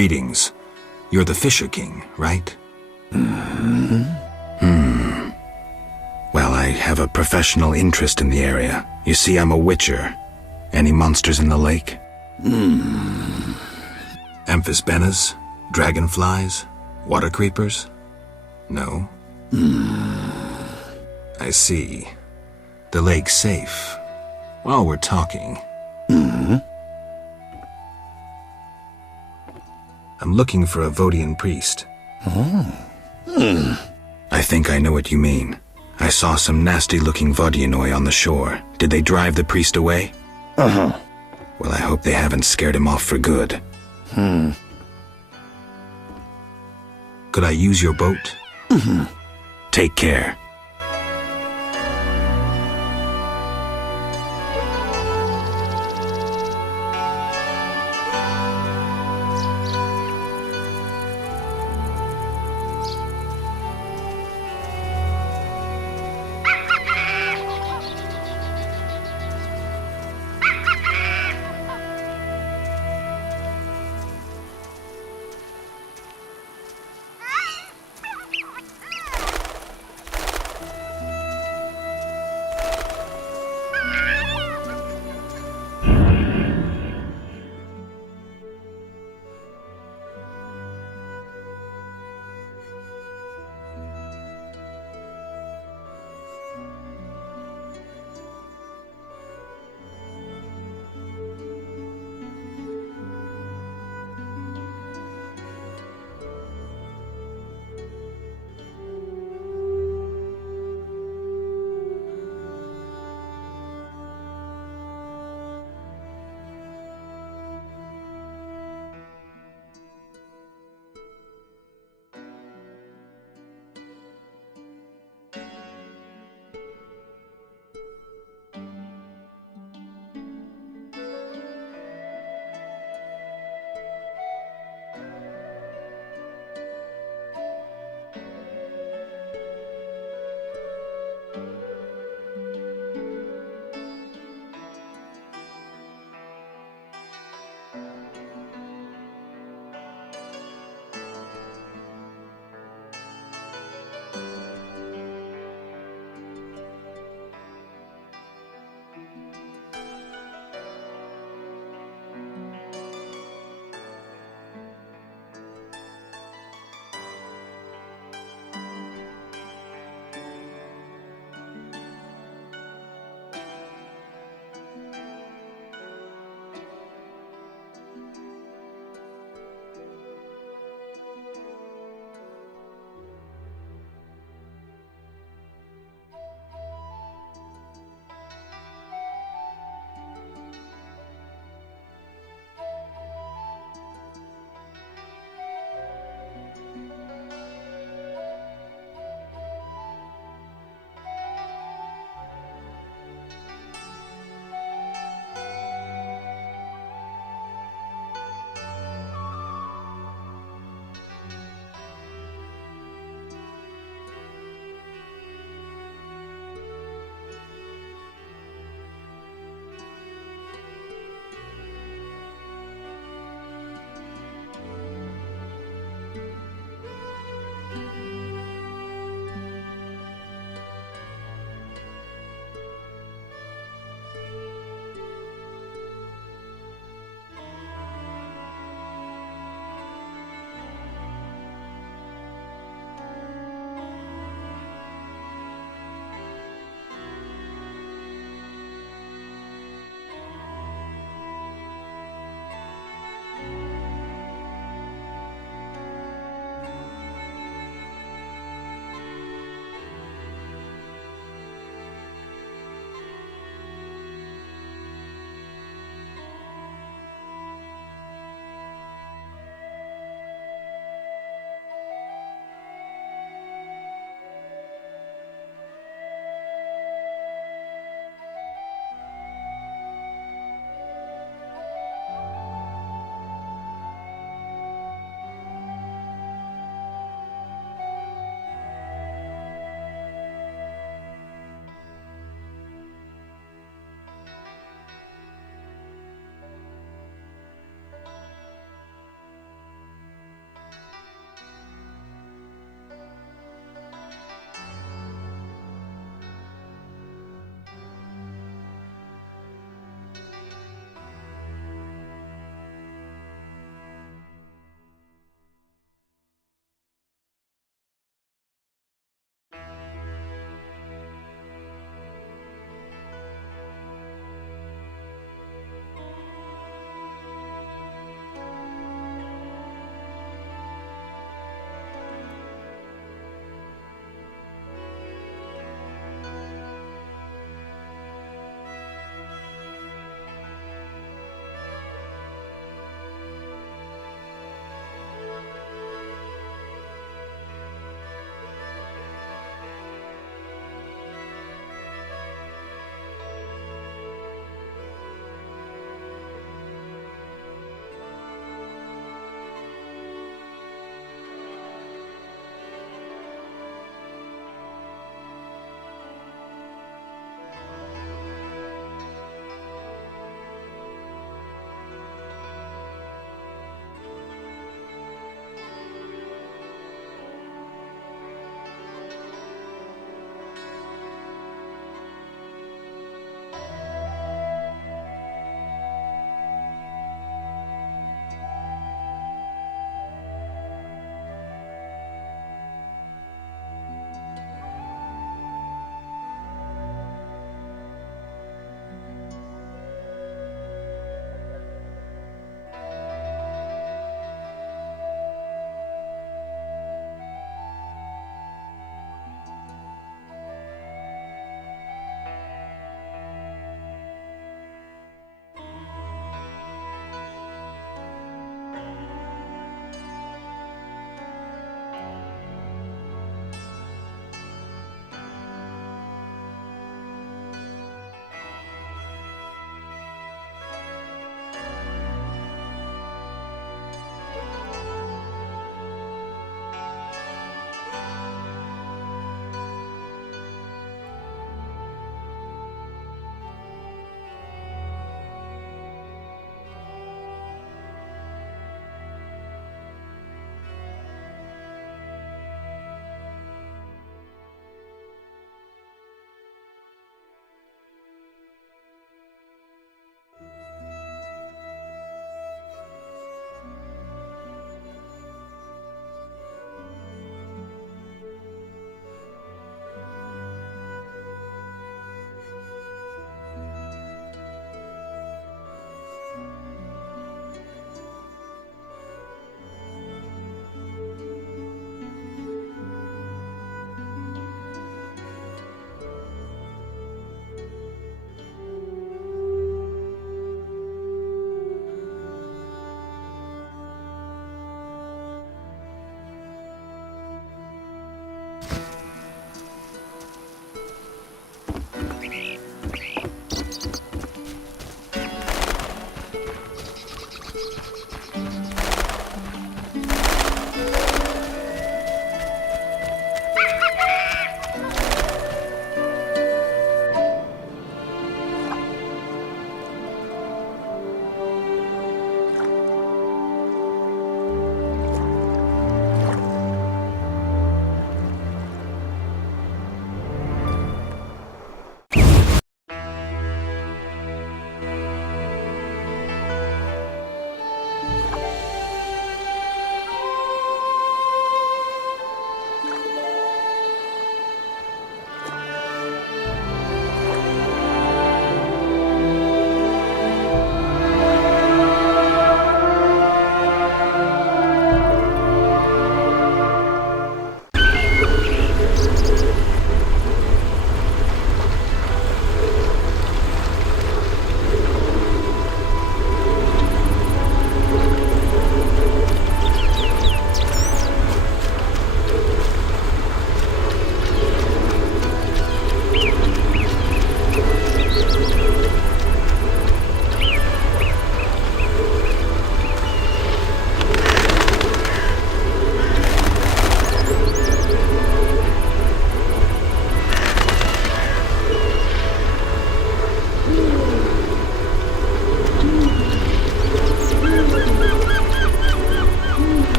Greetings. You're the Fisher King, right? Well, I have a professional interest in the area. You see, I'm a witcher. Any monsters in the lake? Amphisbaenas? Dragonflies? Water creepers? No? I see. The lake's safe. While we're talking... I'm looking for a Vodian priest. I think I know what you mean. I saw some nasty-looking Vodianoi on the shore. Did they drive the priest away? Well, I hope they haven't scared him off for good. Could I use your boat? Take care.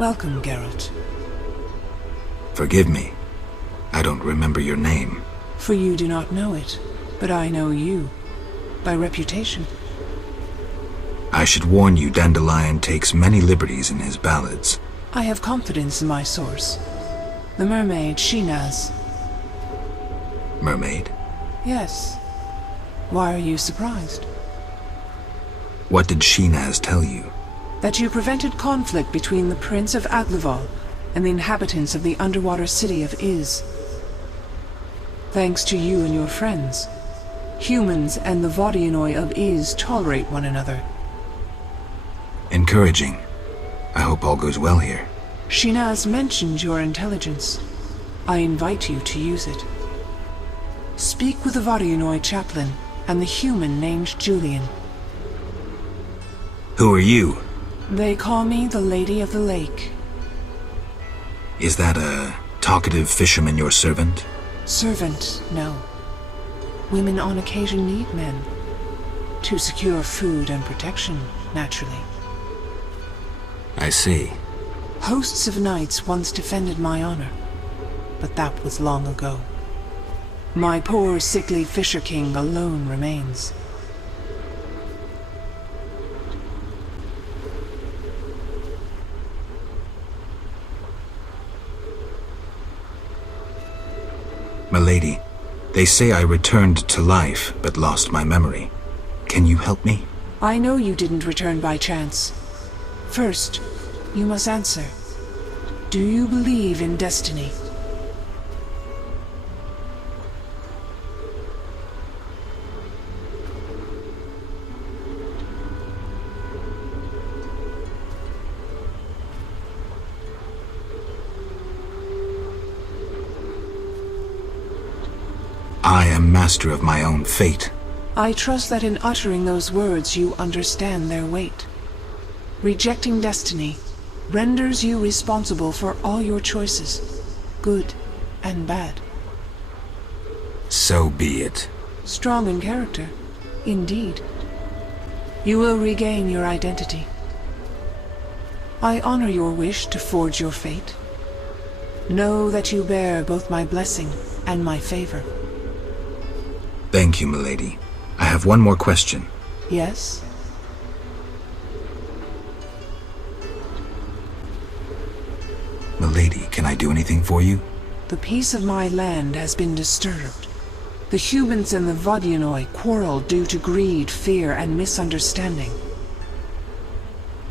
Welcome, Geralt. Forgive me. I don't remember your name. For you do not know it, but I know you. By reputation. I should warn you, Dandelion takes many liberties in his ballads. I have confidence in my source. The mermaid, Shinaz. Mermaid? Yes. Why are you surprised? What did Shinaz tell you? That you prevented conflict between the Prince of Aglaval and the inhabitants of the underwater city of Iz. Thanks to you and your friends, humans and the Vodianoi of Iz tolerate one another. Encouraging. I hope all goes well here. Shinaz mentioned your intelligence. I invite you to use it. Speak with the Vodianoi chaplain and the human named Julian. Who are you? They call me the Lady of the Lake. Is that a talkative fisherman your servant? Servant, no. Women on occasion need men. To secure food and protection, naturally. I see. Hosts of knights once defended my honor, but that was long ago. My poor, sickly Fisher King alone remains. Milady, they say I returned to life, but lost my memory. Can you help me? I know you didn't return by chance. First, you must answer. Do you believe in destiny? I am master of my own fate. I trust that in uttering those words you understand their weight. Rejecting destiny renders you responsible for all your choices, good and bad. So be it. Strong in character, indeed. You will regain your identity. I honor your wish to forge your fate. Know that you bear both my blessing and my favor. Thank you, milady. I have one more question. Yes? Milady, can I do anything for you? The peace of my land has been disturbed. The humans and the Vodianoi quarrel due to greed, fear, and misunderstanding.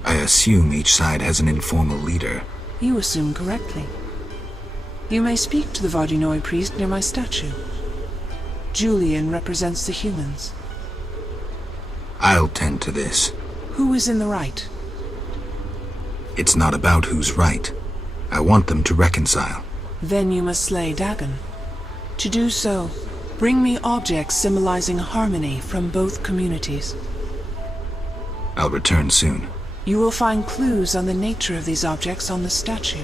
I assume each side has an informal leader. You assume correctly. You may speak to the Vodianoi priest near my statue. Julian represents the humans. I'll tend to this. Who is in the right? It's not about who's right. I want them to reconcile. Then you must slay Dagon. To do so, bring me objects symbolizing harmony from both communities. I'll return soon. You will find clues on the nature of these objects on the statue.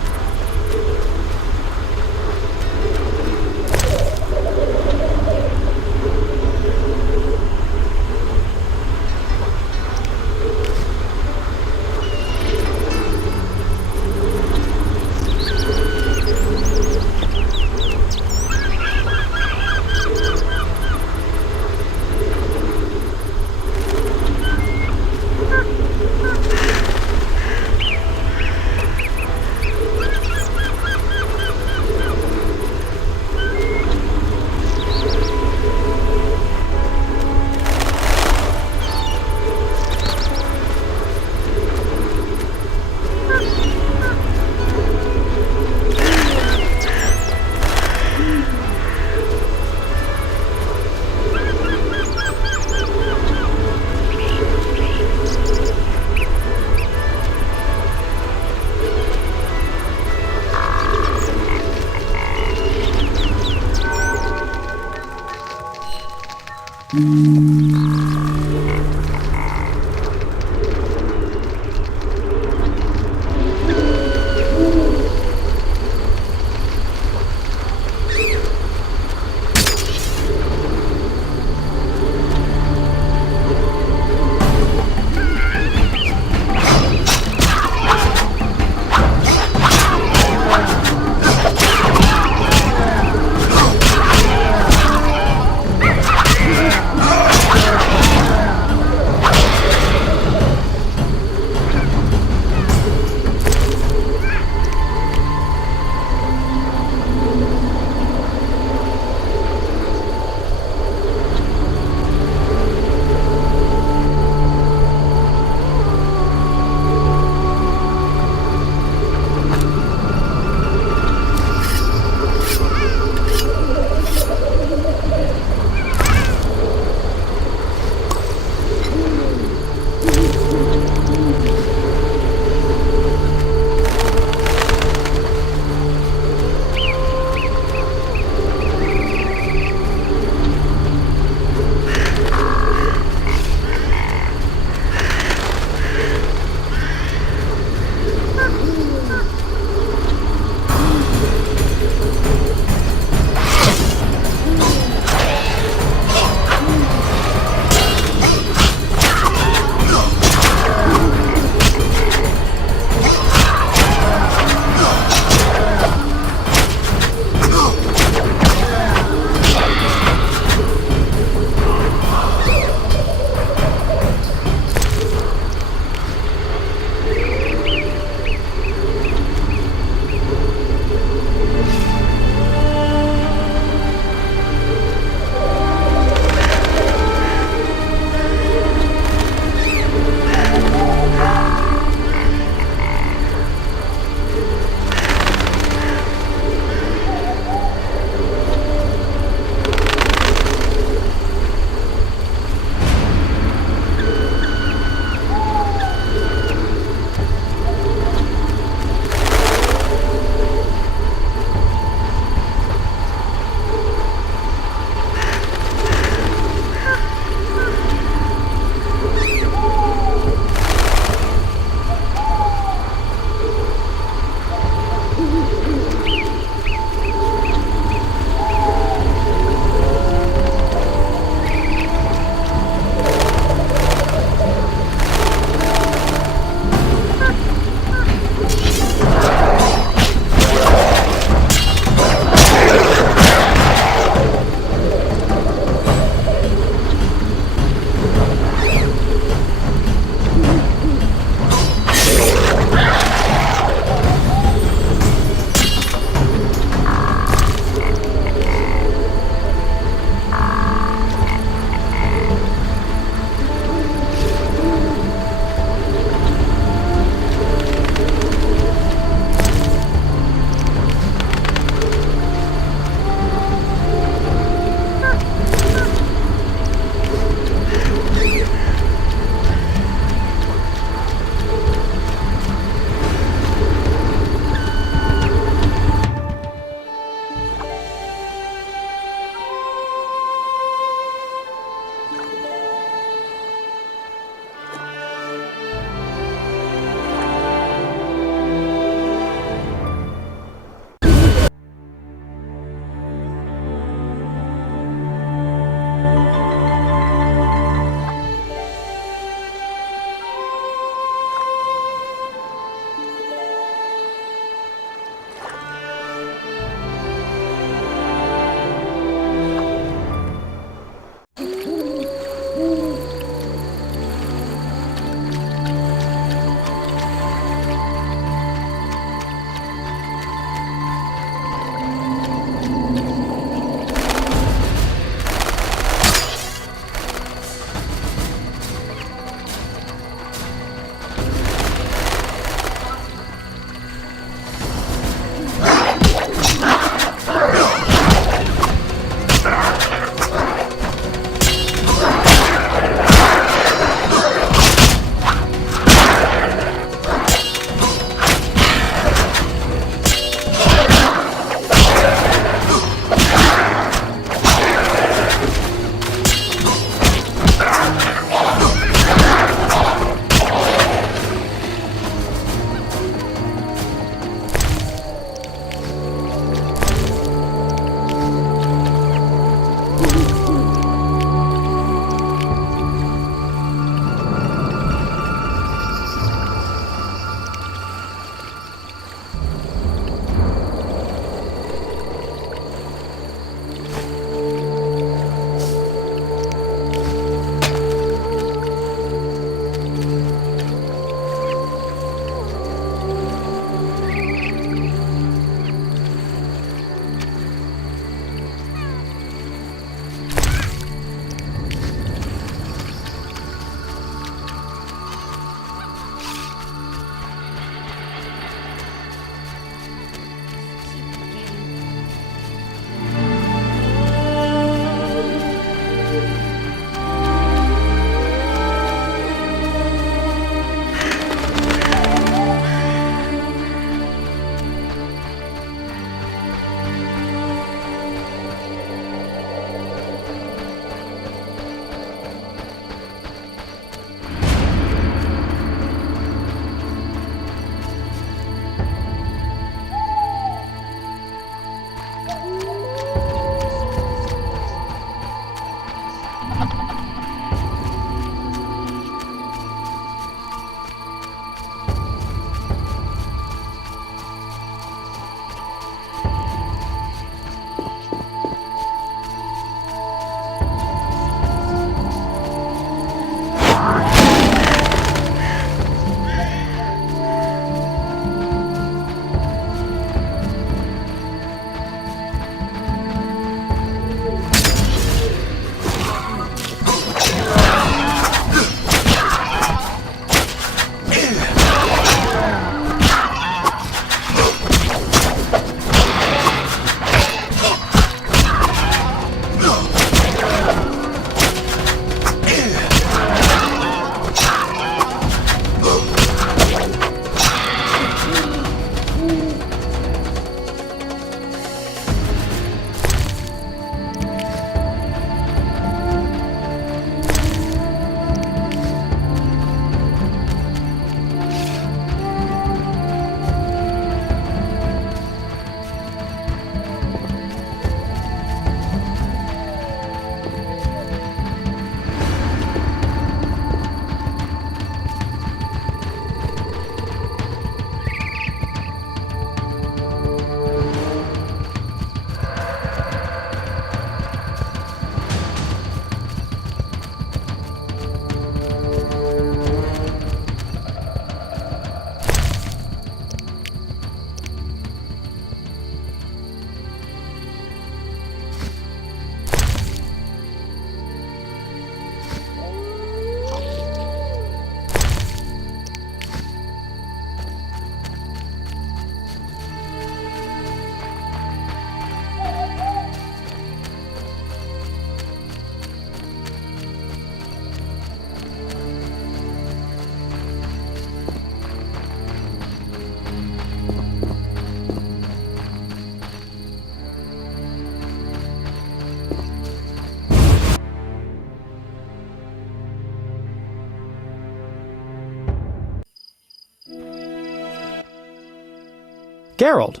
Geralt,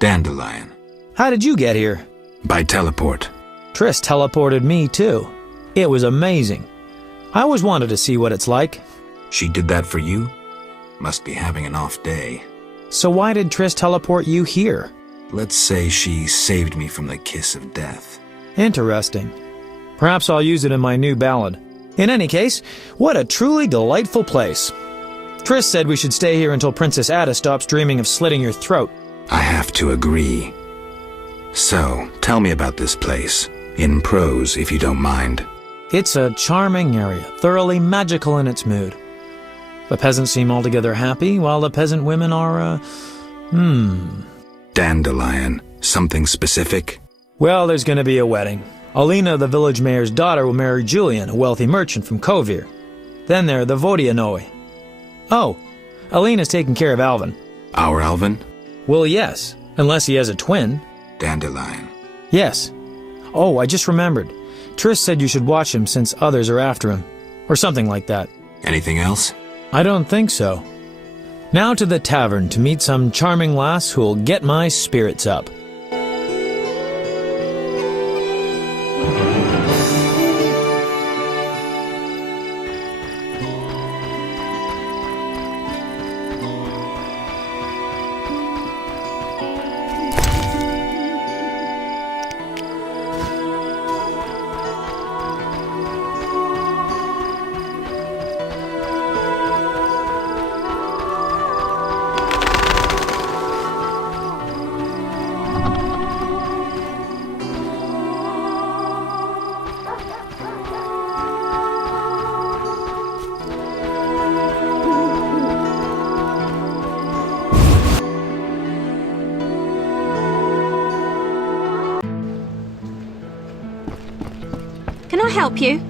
Dandelion. how did you get here? By teleport. Triss teleported me, too. It was amazing. I always wanted to see what it's like. She did that for you? Must be having an off day. So why did Triss teleport you here? Let's say she saved me from the kiss of death. Interesting. Perhaps I'll use it in my new ballad. In any case, what a truly delightful place. Triss said we should stay here until Princess Ada stops dreaming of slitting your throat. I have to agree. So, tell me about this place. In prose, if you don't mind. It's a charming area, thoroughly magical in its mood. The peasants seem altogether happy, while the peasant women are, Dandelion. Something specific? Well, there's gonna be a wedding. Alina, the village mayor's daughter, will marry Julian, a wealthy merchant from Kovir. Then there are the Vodianoi. Oh, Alina's taking care of Alvin. Our Alvin? Well, yes, unless he has a twin. Dandelion. Yes. Oh, I just remembered. Triss said you should watch him since others are after him. Or something like that. Anything else? I don't think so. Now to the tavern to meet some charming lass who'll get my spirits up. Can I help you?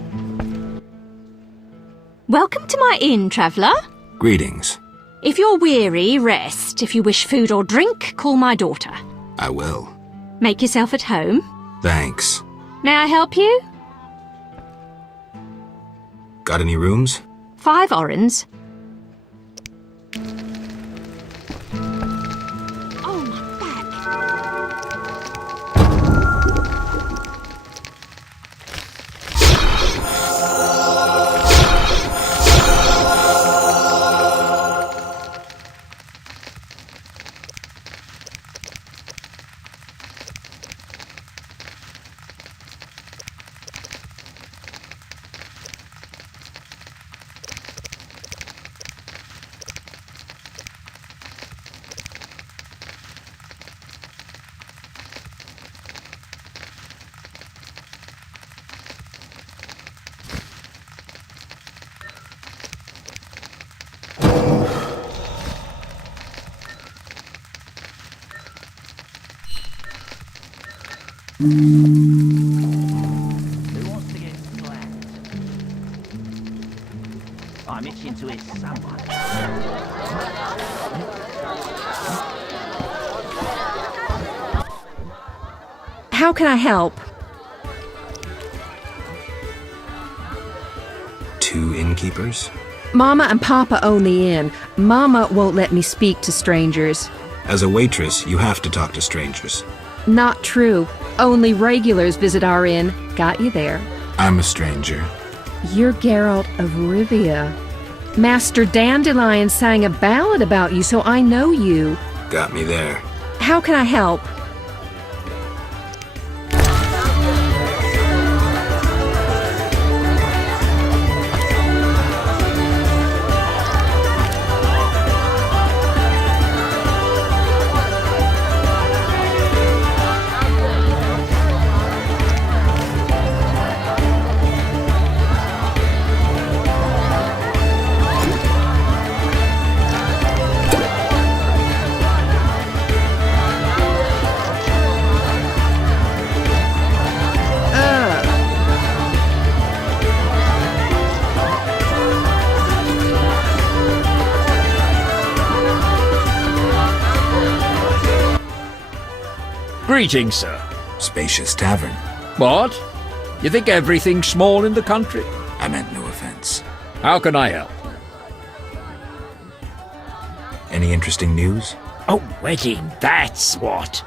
Welcome to my inn, traveller. Greetings. If you're weary, rest. If you wish food or drink, call my daughter. I will. Make yourself at home. Thanks. May I help you? Got any rooms? 5 orens. Oh, my back. Who wants to get slapped? I'm itching to hit someone. How can I help? 2 innkeepers? Mama and Papa own the inn. Mama won't let me speak to strangers. As a waitress, you have to talk to strangers. Not true. Only regulars visit our inn. Got you there. I'm a stranger. You're Geralt of Rivia. Master Dandelion sang a ballad about you, so I know you. Got me there. How can I help? Greetings, sir. Spacious tavern. What? You think everything's small in the country? I meant no offense. How can I help? Any interesting news? A wedding, that's what.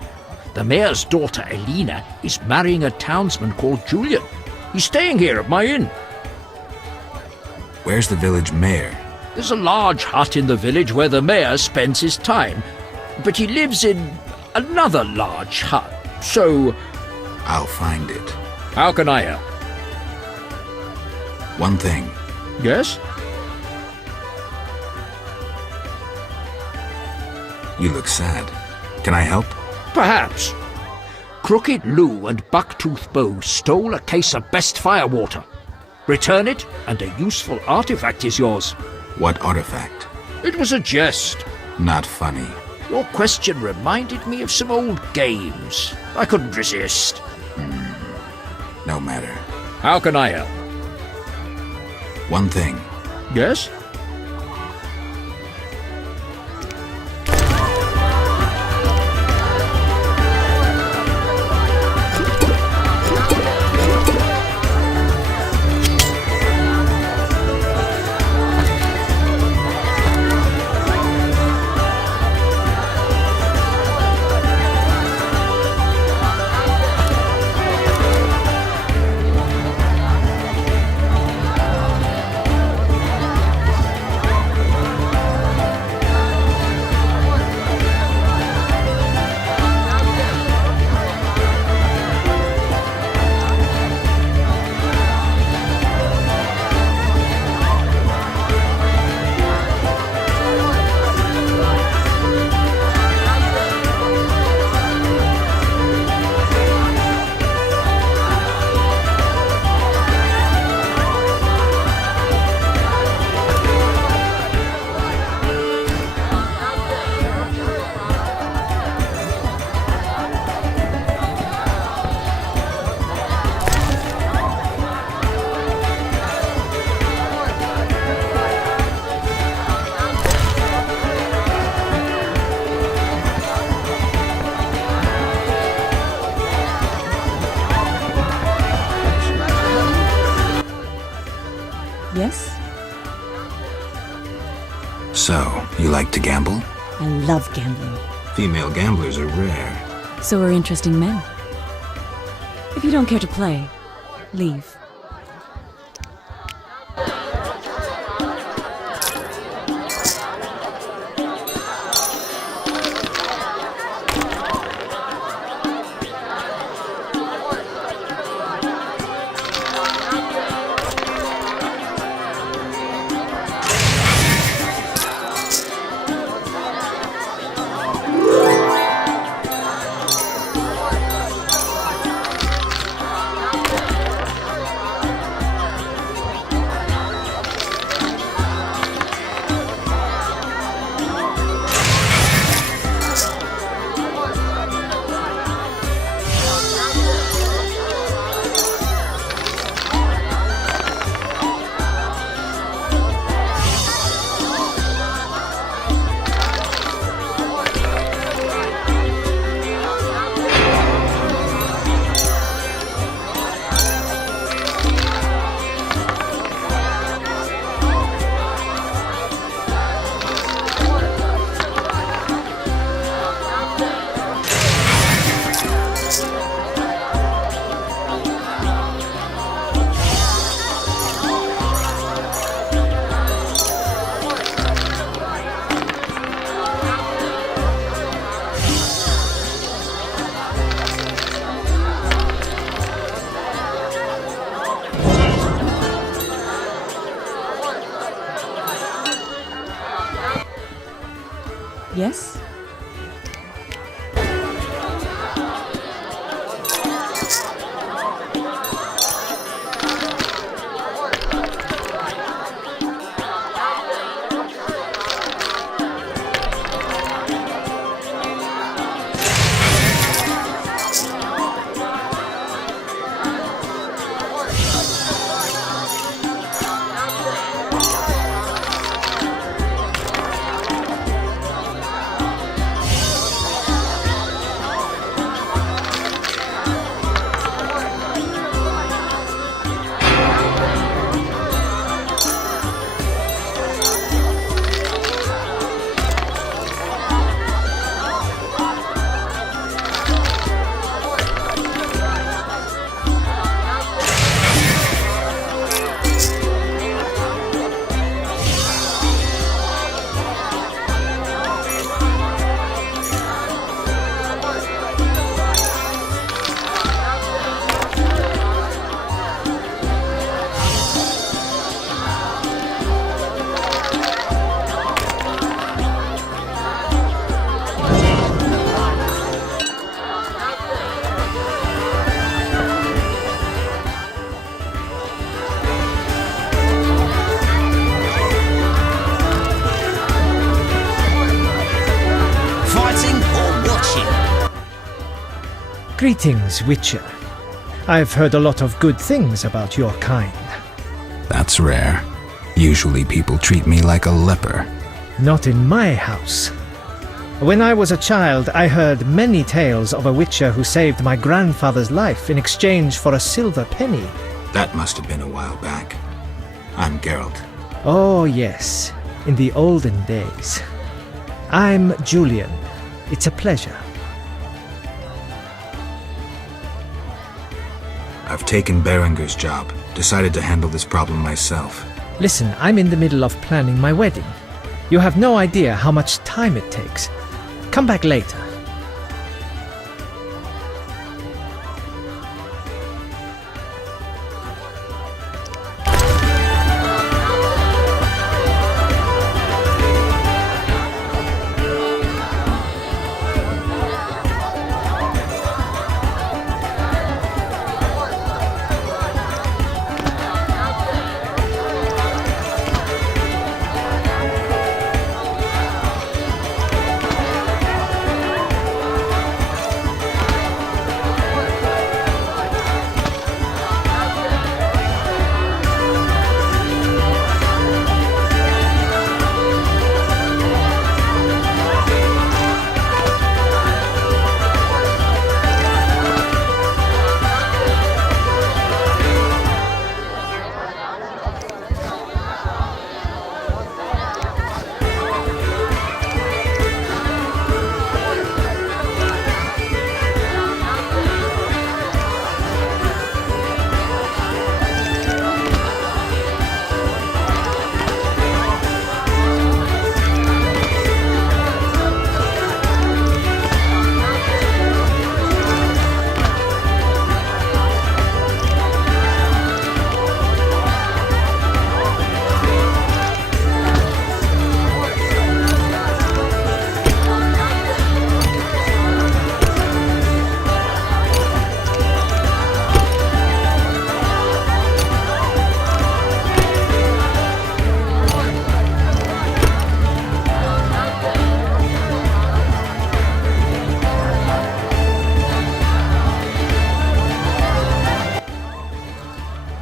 The mayor's daughter, Elena, is marrying a townsman called Julian. He's staying here at my inn. Where's the village mayor? There's a large hut in the village where the mayor spends his time. But he lives in another large hut, so... I'll find it. How can I help? One thing. Yes? You look sad. Can I help? Perhaps. Crooked Lou and Bucktooth Bow stole a case of best firewater. Return it, and a useful artifact is yours. What artifact? It was a jest. Not funny. Your question reminded me of some old games. I couldn't resist. No matter. How can I help? One thing. Yes? Yes? So, you like to gamble? I love gambling. Female gamblers are rare. So are interesting men. If you don't care to play, leave. Yes? Greetings, Witcher. I've heard a lot of good things about your kind. That's rare. Usually people treat me like a leper. Not in my house. When I was a child, I heard many tales of a Witcher who saved my grandfather's life in exchange for a silver penny. That must have been a while back. I'm Geralt. Oh, yes, in the olden days. I'm Julian. It's a pleasure. I've taken Berenger's job. Decided to handle this problem myself. Listen, I'm in the middle of planning my wedding. You have no idea how much time it takes. Come back later.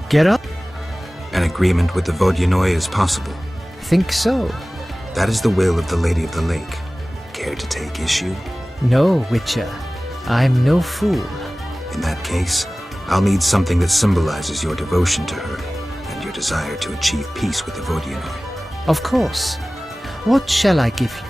Geralt? An agreement with the Vodyanoi is possible. Think so. That is the will of the Lady of the Lake. Care to take issue? No, Witcher. I'm no fool. In that case, I'll need something that symbolizes your devotion to her and your desire to achieve peace with the Vodyanoi. Of course. What shall I give you?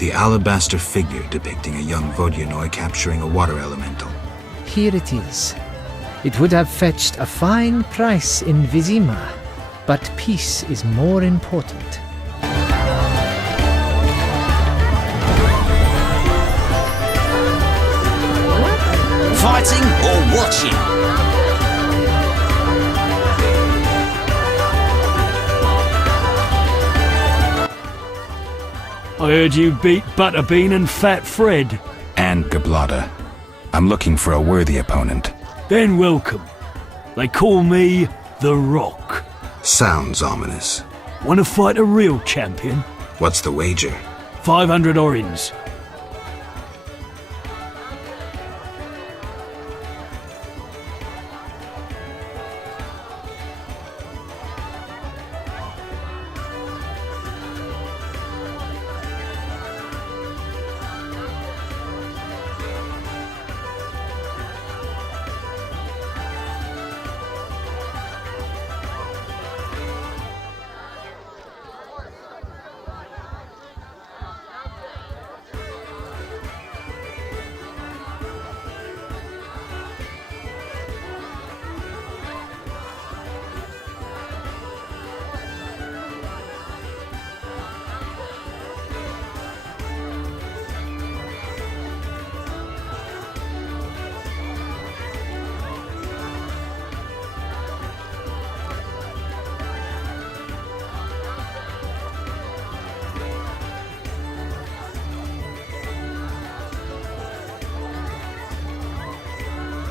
The alabaster figure depicting a young Vodyanoi capturing a water elemental. Here it is. It would have fetched a fine price in Vizima, but peace is more important. Fighting or watching? I heard you beat Butterbean and Fat Fred. And Gablada. I'm looking for a worthy opponent. Then welcome. They call me The Rock. Sounds ominous. Wanna fight a real champion? What's the wager? 500 orins.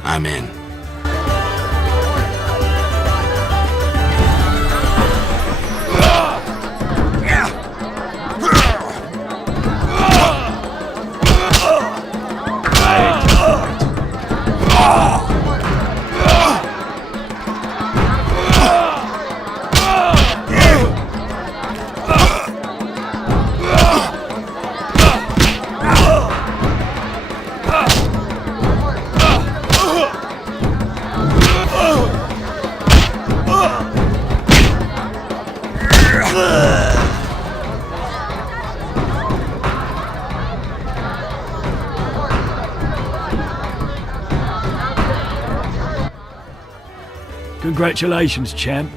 I'm in. Congratulations, champ.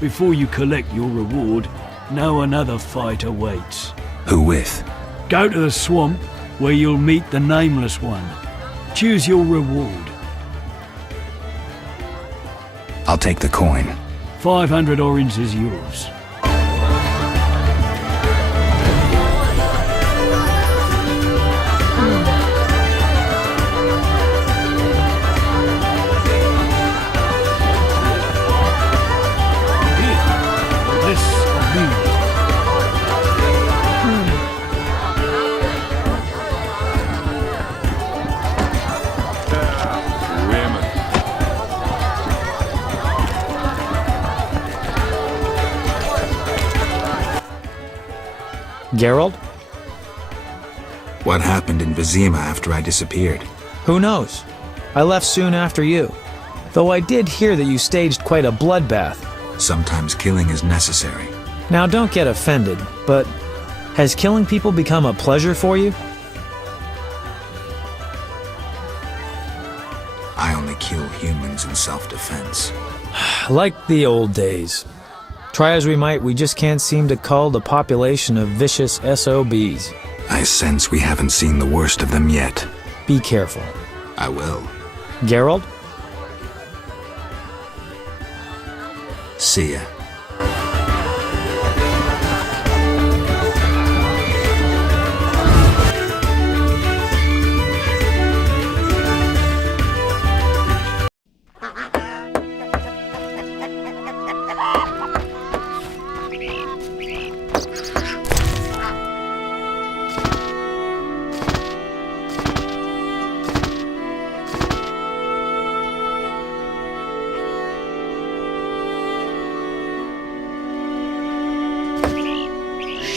Before you collect your reward, know another fight awaits. Who with? Go to the swamp, where you'll meet the Nameless One. Choose your reward. I'll take the coin. 500 orins is yours. Geralt? What happened in Vizima after I disappeared? Who knows? I left soon after you. Though I did hear that you staged quite a bloodbath. Sometimes killing is necessary. Now don't get offended, but has killing people become a pleasure for you? I only kill humans in self-defense. Like the old days. Try as we might, we just can't seem to cull the population of vicious SOBs. I sense we haven't seen the worst of them yet. Be careful. I will. Geralt? See ya.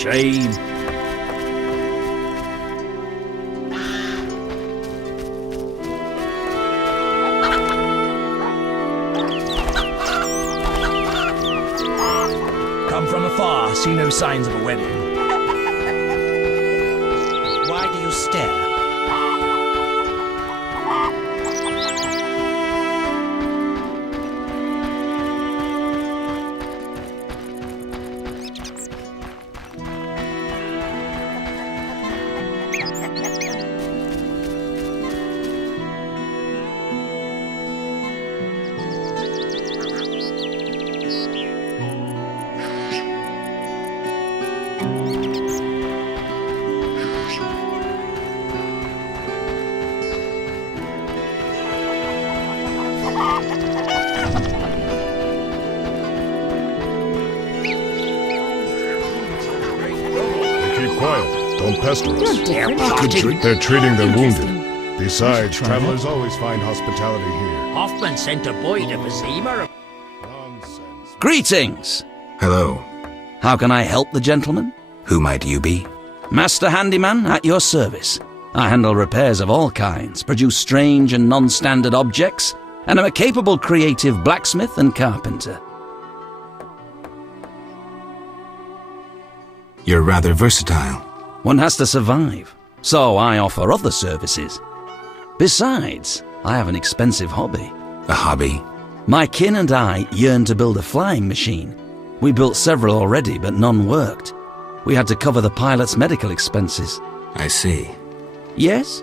Shame. Come from afar, see no signs of a wedding. stare. Quiet. Don't pester us. They're treating the wounded. Besides, travelers always find hospitality here. Hoffman sent a boy to Vizima. Nonsense. Greetings! Hello. How can I help the gentleman? Who might you be? Master Handyman at your service. I handle repairs of all kinds, produce strange and non-standard objects, and am a capable creative blacksmith and carpenter. You're rather versatile. One has to survive, so I offer other services. Besides, I have an expensive hobby. A hobby? My kin and I yearn to build a flying machine. We built several already, but none worked. We had to cover the pilot's medical expenses. I see. Yes?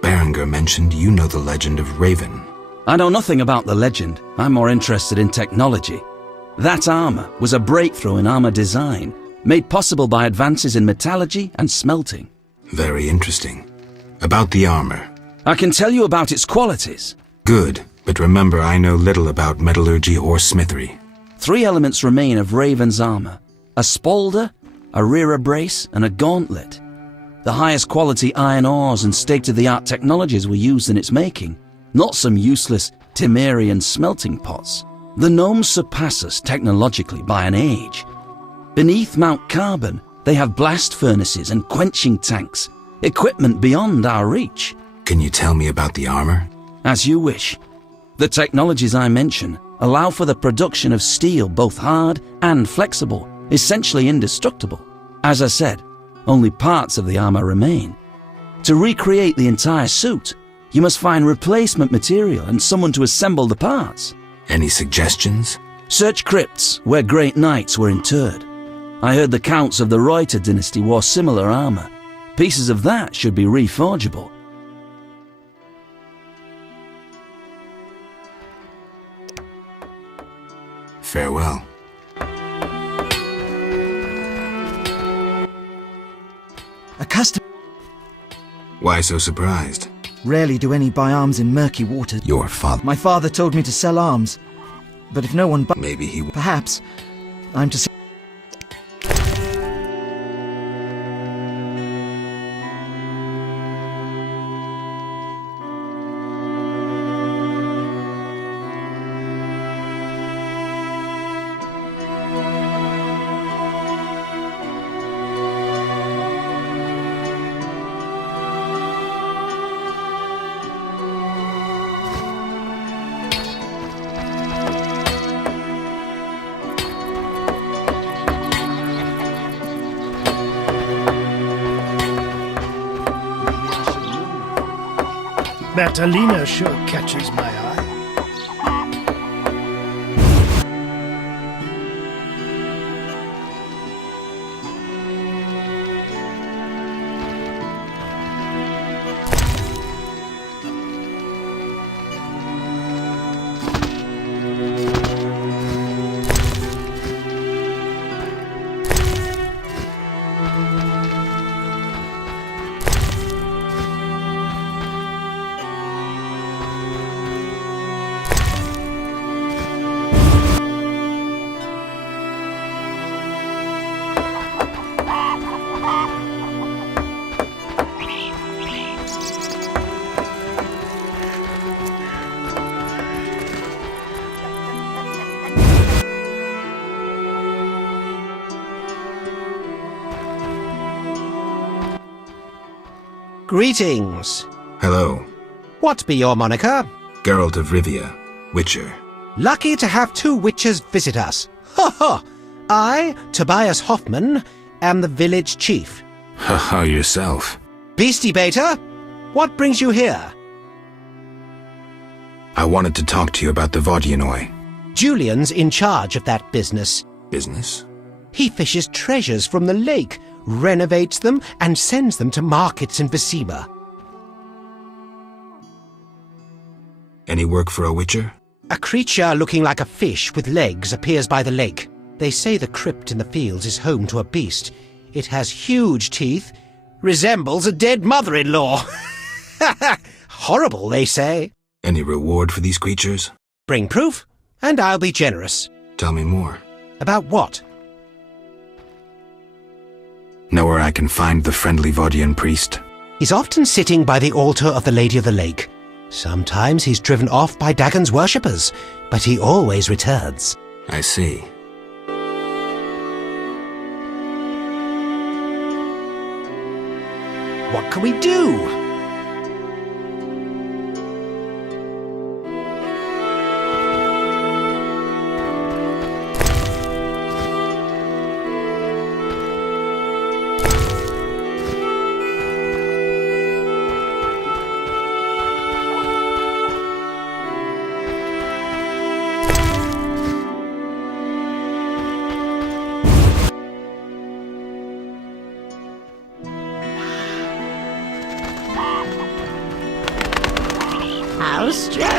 Berenger mentioned you know the legend of Raven. I know nothing about the legend. I'm more interested in technology. That armor was a breakthrough in armor design, made possible by advances in metallurgy and smelting. Very interesting. About the armor. I can tell you about its qualities. Good, but remember I know little about metallurgy or smithery. 3 elements remain of Raven's armor: a spalder, a rear brace, and a gauntlet. The highest quality iron ores and state-of-the-art technologies were used in its making, not some useless Temerian smelting pots. The gnomes surpass us technologically by an age. Beneath Mount Carbon, they have blast furnaces and quenching tanks, equipment beyond our reach. Can you tell me about the armor? As you wish. The technologies I mention allow for the production of steel both hard and flexible, essentially indestructible. As I said, only parts of the armor remain. To recreate the entire suit, you must find replacement material and someone to assemble the parts. Any suggestions? Search crypts where great knights were interred. I heard the counts of the Reuter dynasty wore similar armor. Pieces of that should be reforgeable. Farewell. Accustomed. Why so surprised? Rarely do any buy arms in murky waters. Your father. My father told me to sell arms. But if no one buys... Maybe he... Perhaps. I'm to say... Batalina sure catches my eye. Greetings. Hello. What be your moniker? Geralt of Rivia, Witcher. Lucky to have 2 witches visit us. Ha ha! I, Tobias Hoffman, am the village chief. Haha, yourself. Beastie Baiter, what brings you here? I wanted to talk to you about the Vodyanoi. Julian's in charge of that business. Business? He fishes treasures from the lake, renovates them, and sends them to markets in Vecima. Any work for a witcher? A creature looking like a fish with legs appears by the lake. They say the crypt in the fields is home to a beast. It has huge teeth, resembles a dead mother-in-law. Horrible, they say. Any reward for these creatures? Bring proof, and I'll be generous. Tell me more. About what? Know where I can find the friendly Vodian priest? He's often sitting by the altar of the Lady of the Lake. Sometimes he's driven off by Dagon's worshippers, but he always returns. I see. What can we do? How strange!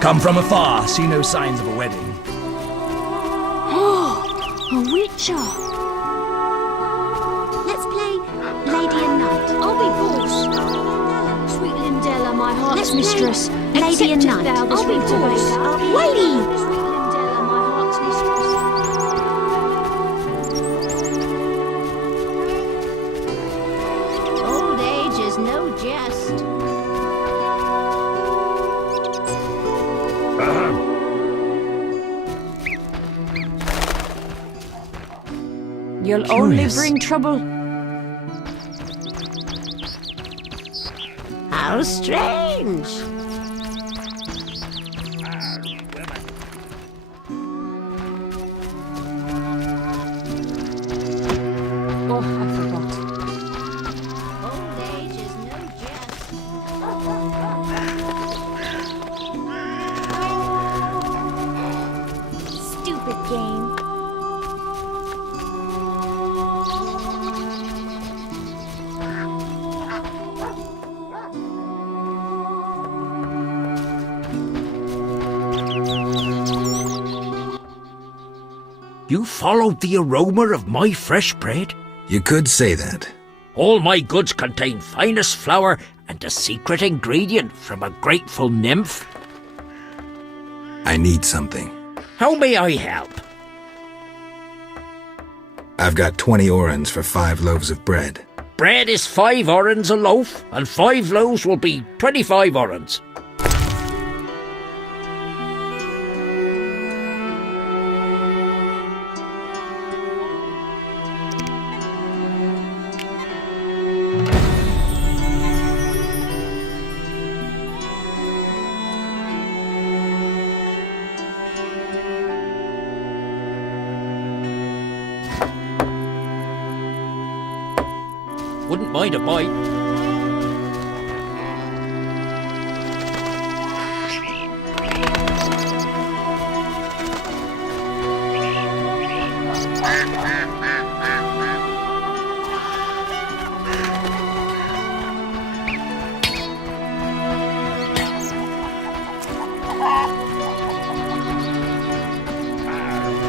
Come from afar, see no signs of a wedding. Oh, a witcher! Let's play Lady and Knight. I'll be boss. Sweet Lindella, my heart's mistress. Lady and Knight. I'll be boss. Lady! Sweet Lindella, my heart's mistress. Old age is no jest. You'll only bring trouble. How strange! Oh, I forgot. Old age is no jest. Stupid game. You followed the aroma of my fresh bread? You could say that. All my goods contain finest flour and a secret ingredient from a grateful nymph. I need something. How may I help? I've got 20 orens for 5 loaves of bread. Bread is 5 orens a loaf, and 5 loaves will be 25 orens. Wouldn't mind a bite.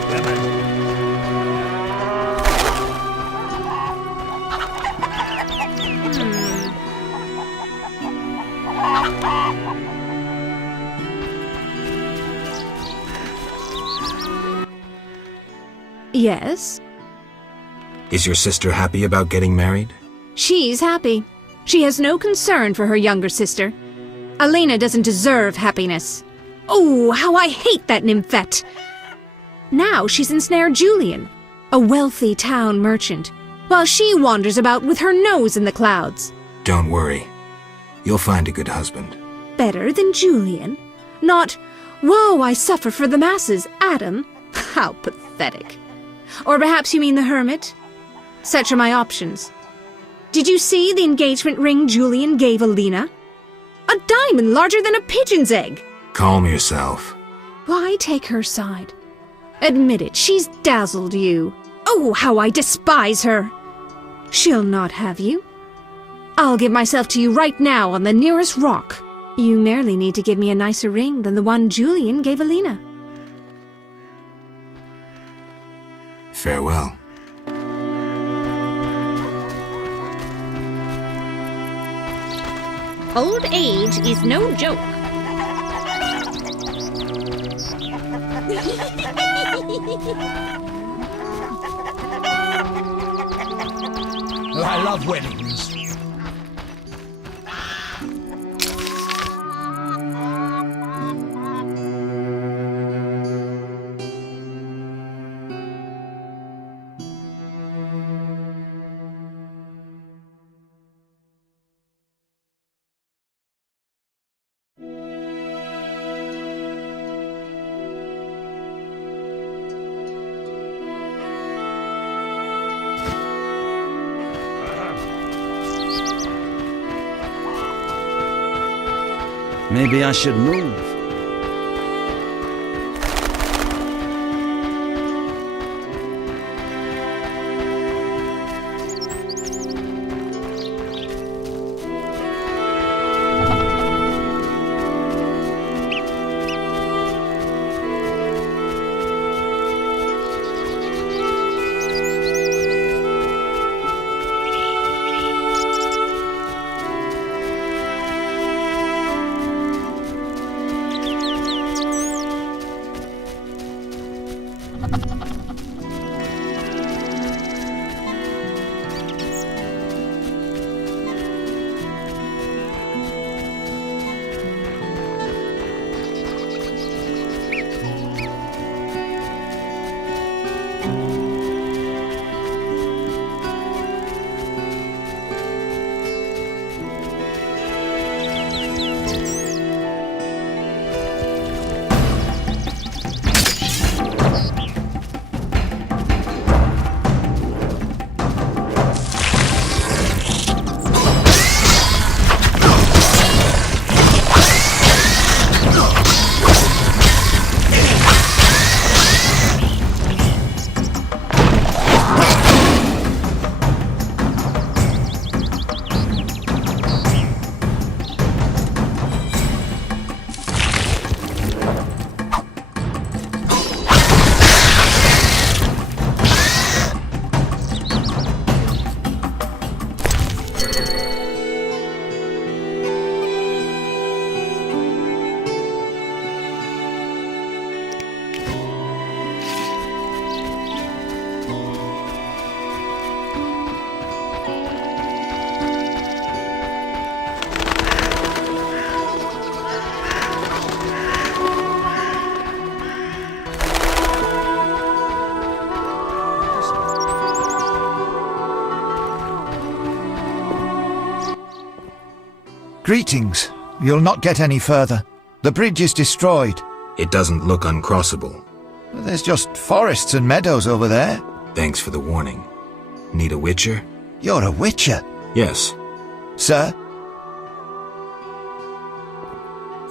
Women. Yes? Is your sister happy about getting married? She's happy. She has no concern for her younger sister. Elena doesn't deserve happiness. Oh, how I hate that nymphette! Now she's ensnared Julian, a wealthy town merchant, while she wanders about with her nose in the clouds. Don't worry. You'll find a good husband. Better than Julian? Not, woe, I suffer for the masses, Adam? How pathetic. Or perhaps you mean the hermit? Such are my options. Did you see the engagement ring Julian gave Elena? A diamond larger than a pigeon's egg! Calm yourself. Why take her side? Admit it, she's dazzled you. Oh, how I despise her! She'll not have you. I'll give myself to you right now on the nearest rock. You merely need to give me a nicer ring than the one Julian gave Elena. Farewell. Old age is no joke. I love weddings. Maybe I should move. Greetings. You'll not get any further. The bridge is destroyed. It doesn't look uncrossable. There's just forests and meadows over there. Thanks for the warning. Need a witcher? You're a witcher? Yes. Sir?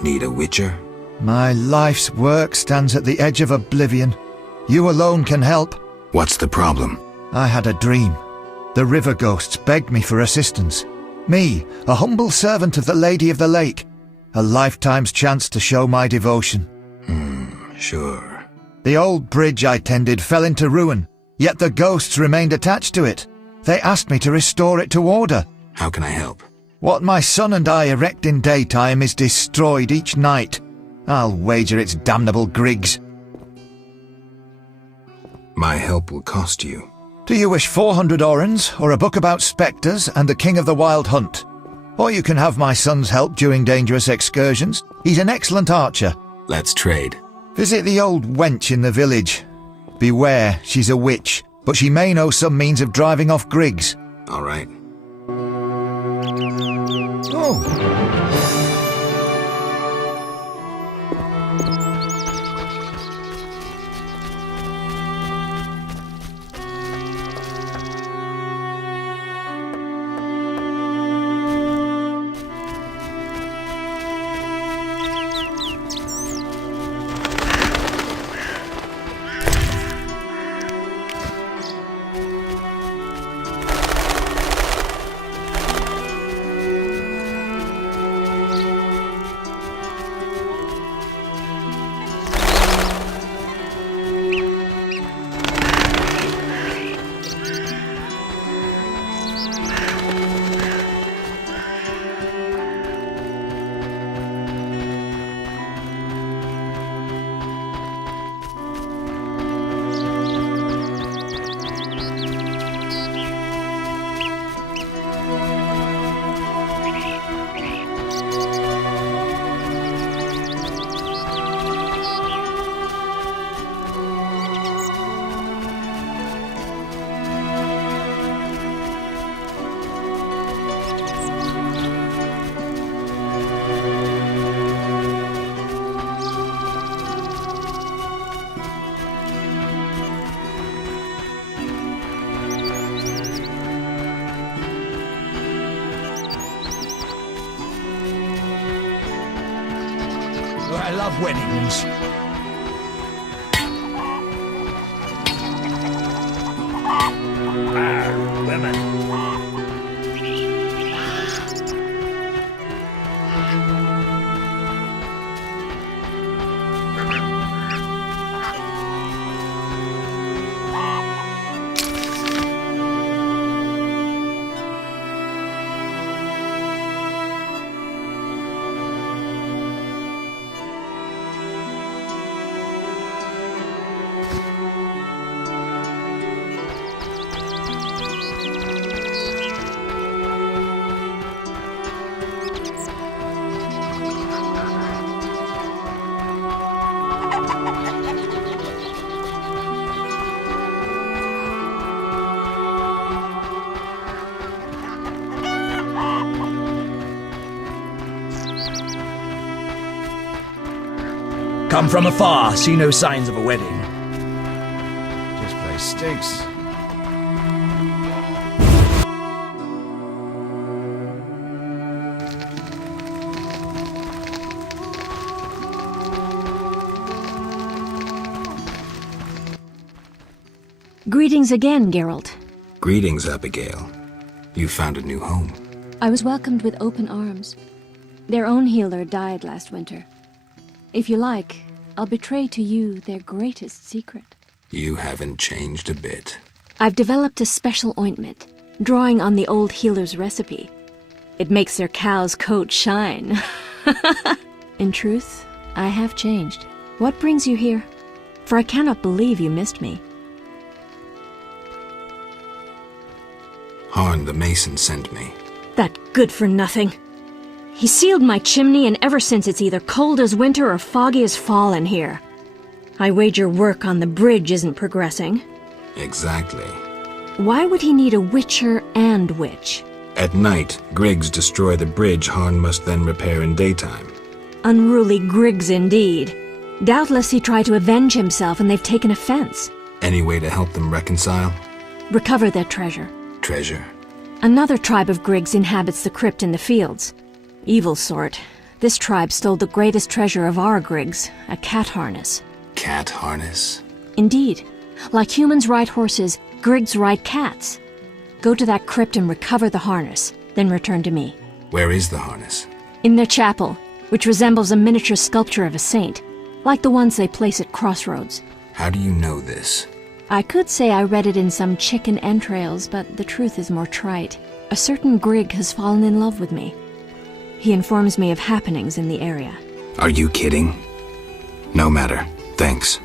Need a witcher? My life's work stands at the edge of oblivion. You alone can help. What's the problem? I had a dream. The river ghosts begged me for assistance. Me, a humble servant of the Lady of the Lake. A lifetime's chance to show my devotion. Sure. The old bridge I tended fell into ruin, yet the ghosts remained attached to it. They asked me to restore it to order. How can I help? What my son and I erect in daytime is destroyed each night. I'll wager it's damnable grigs. My help will cost you. Do you wish 400 orens, or a book about spectres and the king of the wild hunt? Or you can have my son's help during dangerous excursions. He's an excellent archer. Let's trade. Visit the old wench in the village. Beware, she's a witch, but she may know some means of driving off Griggs. All right. Oh. I love weddings. Women. Come from afar, see no signs of a wedding. This place stinks. Greetings again, Geralt. Greetings, Abigail. You found a new home. I was welcomed with open arms. Their own healer died last winter. If you like, I'll betray to you their greatest secret. You haven't changed a bit. I've developed a special ointment, drawing on the old healer's recipe. It makes their cow's coat shine. In truth, I have changed. What brings you here? For I cannot believe you missed me. Harn the Mason sent me. That good-for-nothing. He sealed my chimney, and ever since it's either cold as winter or foggy as fall in here. I wager work on the bridge isn't progressing. Exactly. Why would he need a witcher and witch? At night, Griggs destroy the bridge Harn must then repair in daytime. Unruly Griggs indeed. Doubtless he tried to avenge himself, and they've taken offense. Any way to help them reconcile? Recover their treasure. Treasure? Another tribe of Griggs inhabits the crypt in the fields. Evil sort. This tribe stole the greatest treasure of our Griggs, a cat harness. Cat harness? Indeed. Like humans ride horses, Griggs ride cats. Go to that crypt and recover the harness, then return to me. Where is the harness? In their chapel, which resembles a miniature sculpture of a saint, like the ones they place at crossroads. How do you know this? I could say I read it in some chicken entrails, but the truth is more trite. A certain Grig has fallen in love with me. He informs me of happenings in the area. Are you kidding? No matter. Thanks.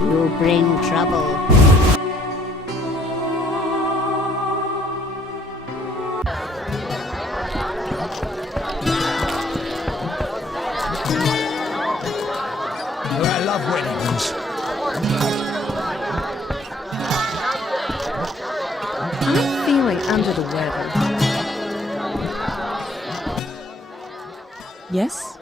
You bring trouble. I love weddings. I'm feeling under the weather. Yes?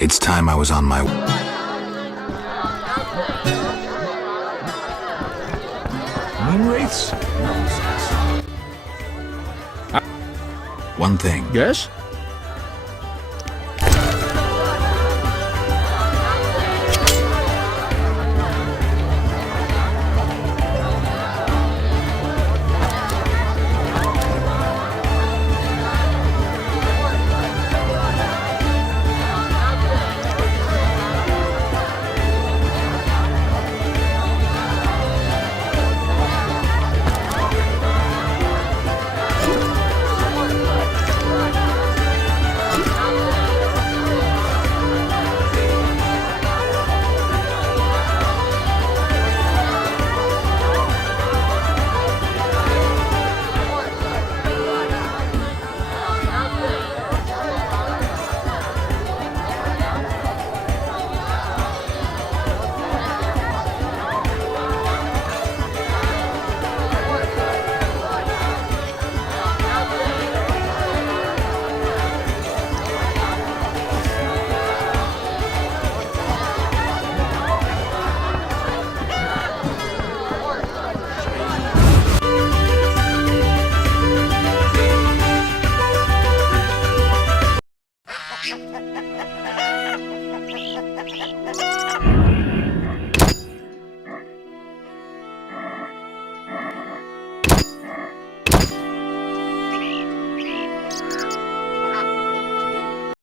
It's time I was on my way. Moon wraiths? One thing. Yes?